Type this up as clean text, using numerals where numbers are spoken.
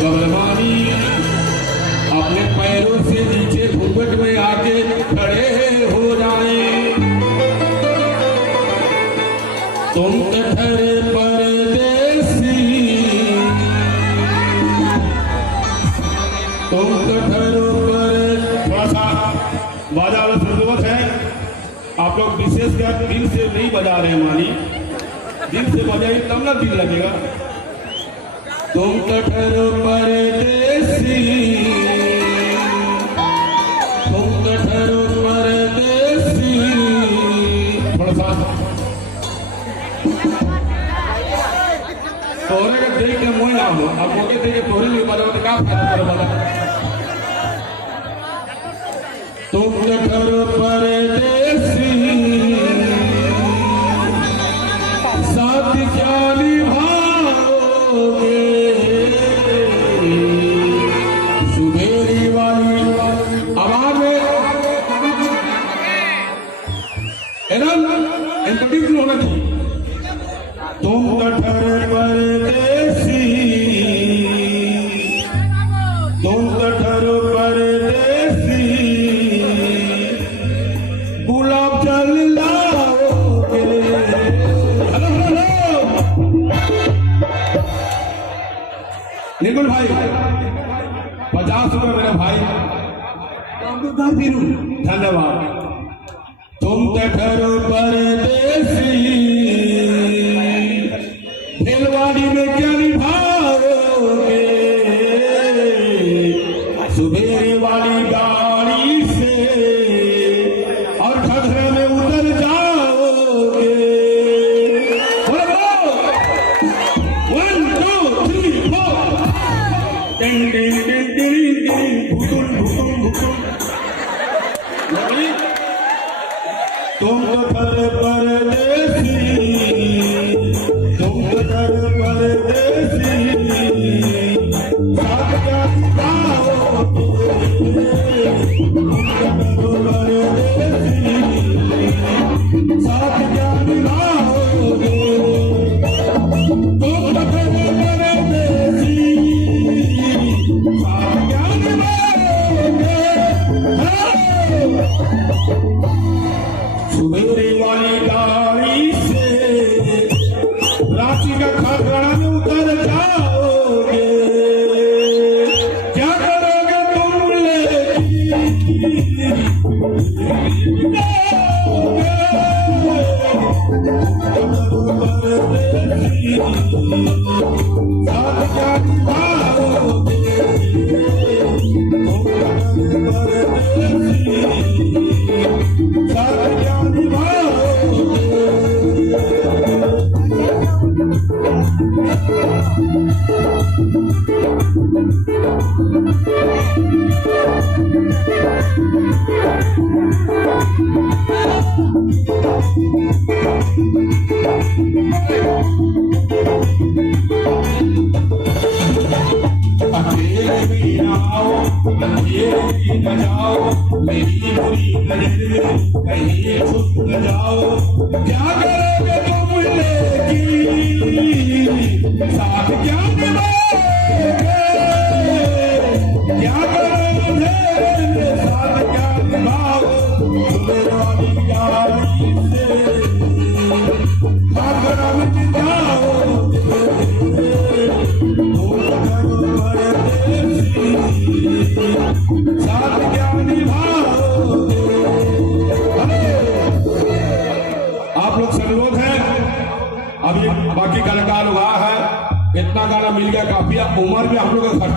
बबलवानी अपने पैरों से नीचे घूंघट में आके खड़े हो जाए। तुम कठरे परदेसी, तुम कठरों पर। थोड़ा सा बाजा वाला जरूरत है, आप लोग विशेषकर दिल से नहीं बजा रहे मानी, दिल से बजाइए तब ना दिल लगेगा। तुम कठरों परदेसी, तुम कठरों परदेसी। थोड़ा सा तोरे के देख के मोह ना हो, अब मोके देख के तोरे नहीं बजाओ तो क्या फायदा बजा। तुम कठरों परदेसी, साथ क्या निभाओगे, सुबेरी वाली आवाज में इंट्रोड्यूस होना चाहिए। तुम कठर परदेसी, तुम कठर परदेसी, गुलाब जल लाओगे। निर्गुण भाई 50 रुपए मेरे भाई, धन्यवाद। तुम कठर परदेसी, दिलवाड़ी में क्या निभाओगे, सुबेरे वाली गाड़ी से और खतरे में उतर जाओगे। 1 2 3 4 टिंग टिंग टिंग टिंग टिंग भुकुम भुकुम भुकुम। तुम कठर परदेसी, तुम कठर परदेसी, साथ क्या निभाओगे, तुम कठर परदेसी, साथ क्या निभाओगे, तुम कठर परदेसी, साथ क्या निभाओगे। सुबेरे वाली गाड़ी से रांची का खागड़ा में उतर जाओगे। क्या करोगे तुम साथ क्या निभाओगे, साथ क्या निभाओगे। अकेले भी ना आओ, अकेले भी न जाओ, मेरी बुरी नजर में कहीं छुप न जाओ। क्या करोगे तुम लेकिन साथ क्या निभाओगे, क्या करोगे साथ क्या निभाओगे। सुबह वाली गाड़ी से खागड़ा में जाओगे, साथ क्या निभाओगे। आप लोग से अनुरोध है, अभी बाकी कलाकार हुआ है, इतना गाना मिल गया काफी। उम्र भी हम लोग का